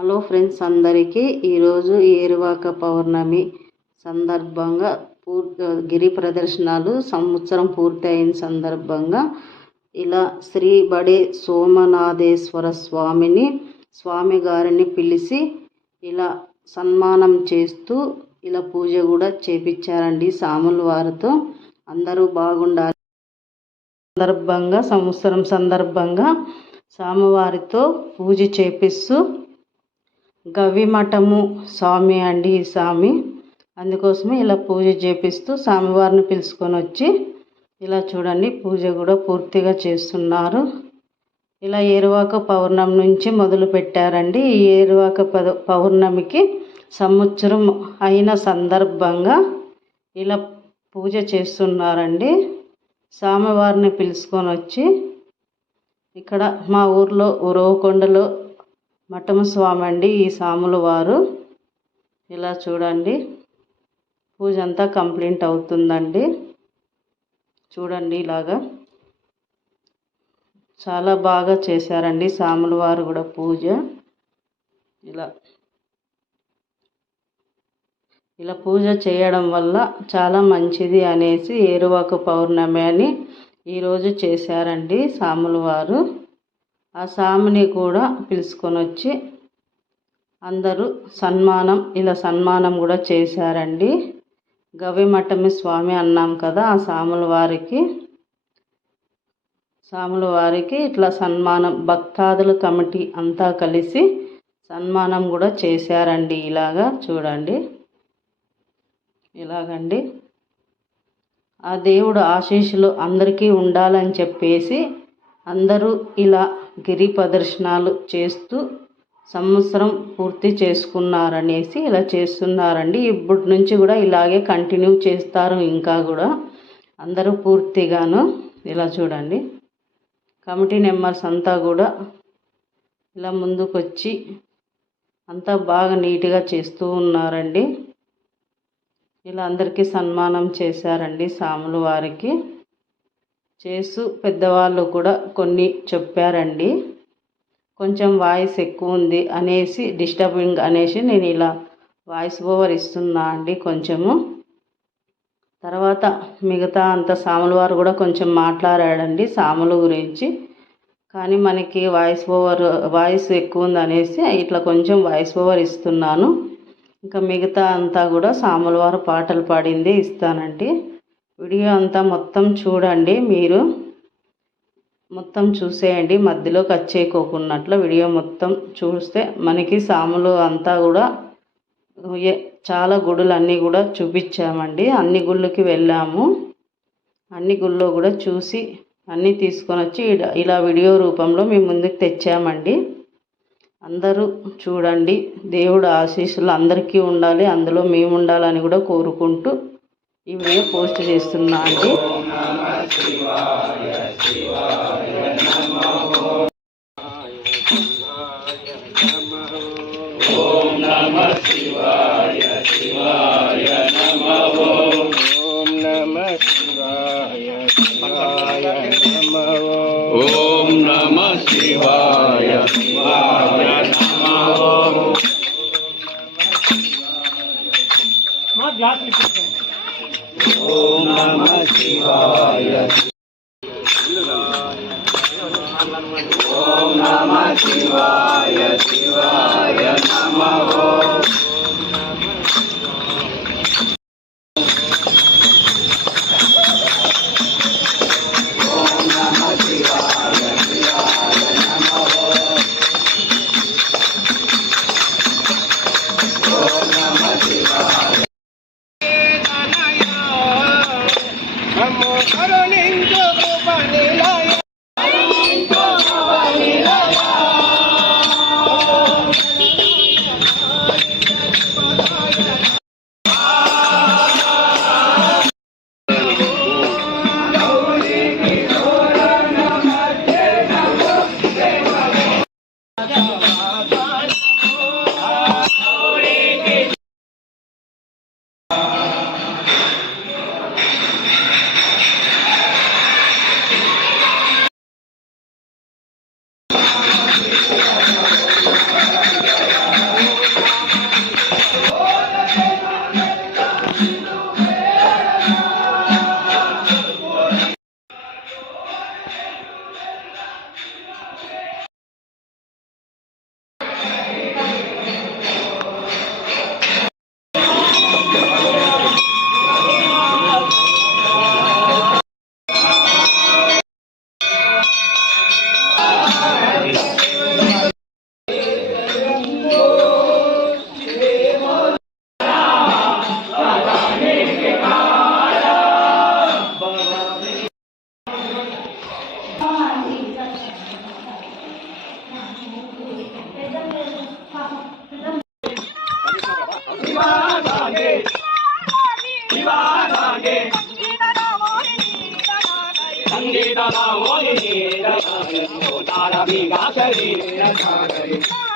Hello friends అందరికీ ఈరోజు ఏరువాక పౌర్ణమి సందర్భంగా పూర్ గిరి ప్రదర్శనలు సంవత్సరం పూర్తయిన సందర్భంగా ఇలా శ్రీ బడే సోమనాథేశ్వర స్వామిని స్వామి గారిని పిలిచి ఇలా సన్మానం చేస్తూ ఇలా పూజ కూడా చేపించారండి సాముల వారితో. అందరూ బాగుండాలి. సందర్భంగా సంవత్సరం సందర్భంగా స్వామివారితో పూజ చేపిస్తూ గవిమఠము స్వామి అండి ఈ స్వామి. అందుకోసమే ఇలా పూజ చేపిస్తూ స్వామివారిని పిలుచుకొని వచ్చి ఇలా చూడండి పూజ కూడా పూర్తిగా చేస్తున్నారు. ఇలా ఏరువాక పౌర్ణమి నుంచి మొదలు పెట్టారండి. ఈ ఏరువాక పద పౌర్ణమికి సంవత్సరం అయిన సందర్భంగా ఇలా పూజ చేస్తున్నారండి. స్వామివారిని పిలుచుకొని వచ్చి ఇక్కడ మా ఊర్లో ఉరవకొండలో మఠము స్వామి అండి ఈ సాముల వారు. ఇలా చూడండి. పూజ అంతా కంప్లీట్ అవుతుందండి. చూడండి ఇలాగా. చాలా బాగా చేశారండి సాముల వారు కూడా పూజ. ఇలా. ఇలా పూజ చేయడం వల్ల చాలా మంచిది అనేసి ఏరువాక పౌర్ణమి అని ఈరోజు చేశారండి సాముల వారు. ఆ స్వామిని కూడా పిలుచుకొని వచ్చి అందరూ సన్మానం ఇలా సన్మానం కూడా చేశారండి. గవిమఠమి స్వామి అన్నాం కదా ఆ సాముల వారికి. సాముల వారికి ఇట్లా సన్మానం భక్తాదుల కమిటీ అంతా కలిసి సన్మానం కూడా చేశారండి ఇలాగా చూడండి. ఇలాగండి. ఆ దేవుడు ఆశీస్సులు అందరికీ ఉండాలని చెప్పేసి అందరూ ఇలా గిరి ప్రదర్శనలు చేస్తూ సంవత్సరం పూర్తి చేసుకున్నారనేసి ఇలా చేస్తున్నారండి. ఇప్పటి నుంచి కూడా ఇలాగే కంటిన్యూ చేస్తారు ఇంకా కూడా. అందరూ పూర్తిగాను ఇలా చూడండి. కమిటీ మెంబర్స్ అంతా కూడా ఇలా ముందుకొచ్చి అంతా బాగా నీట్గా చేస్తూ ఉన్నారండి. ఇలా అందరికీ సన్మానం చేశారండి సాములు వారికి. చేస్తూ పెద్దవాళ్ళు కూడా కొన్ని చెప్పారండి. కొంచెం వాయిస్ ఎక్కువ ఉంది అనేసి డిస్టర్బింగ్ అనేసి నేను ఇలా వాయిస్ ఓవర్ ఇస్తున్నా అండి కొంచెము. తర్వాత మిగతా అంత సాముల వారు కూడా కొంచెం మాట్లాడాడండి సాముల గురించి. కానీ మనకి వాయిస్ ఓవర్ వాయిస్ ఎక్కువ ఉంది అనేసి ఇట్లా కొంచెం వాయిస్ ఓవర్ ఇస్తున్నాను. ఇంకా మిగతా అంతా కూడా సాముల వారు పాటలు పాడింది ఇస్తానండి. వీడియో అంతా మొత్తం చూడండి. మీరు మొత్తం చూసేయండి. మధ్యలో కట్ చేయకోకున్నట్లు వీడియో మొత్తం చూస్తే మనకి సాములు అంతా కూడా చాలా గుడులు అన్నీ కూడా చూపించామండి. అన్ని గుళ్ళకి వెళ్ళాము. అన్ని గుళ్ళో కూడా చూసి అన్నీ తీసుకొని వచ్చి ఇలా వీడియో రూపంలో మేము ముందుకు తెచ్చామండి. అందరూ చూడండి. దేవుడు ఆశీస్సులు అందరికీ ఉండాలి. అందులో మేము ఉండాలని కూడా కోరుకుంటూ ఈ వీడియో పోస్ట్ చేస్తున్నా అండి. నమ నమో నారవి గాసరి నమో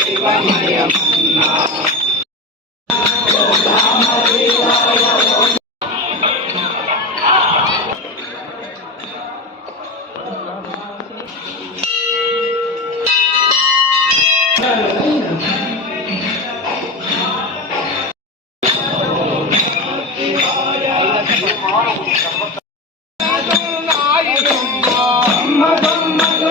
Shiva Maya Manna అమ్మ బొమ్మలు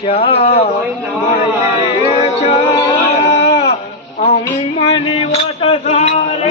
क्या अम्मनी वो तो सारे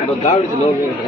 அந்த தாவிச்சு லோகம்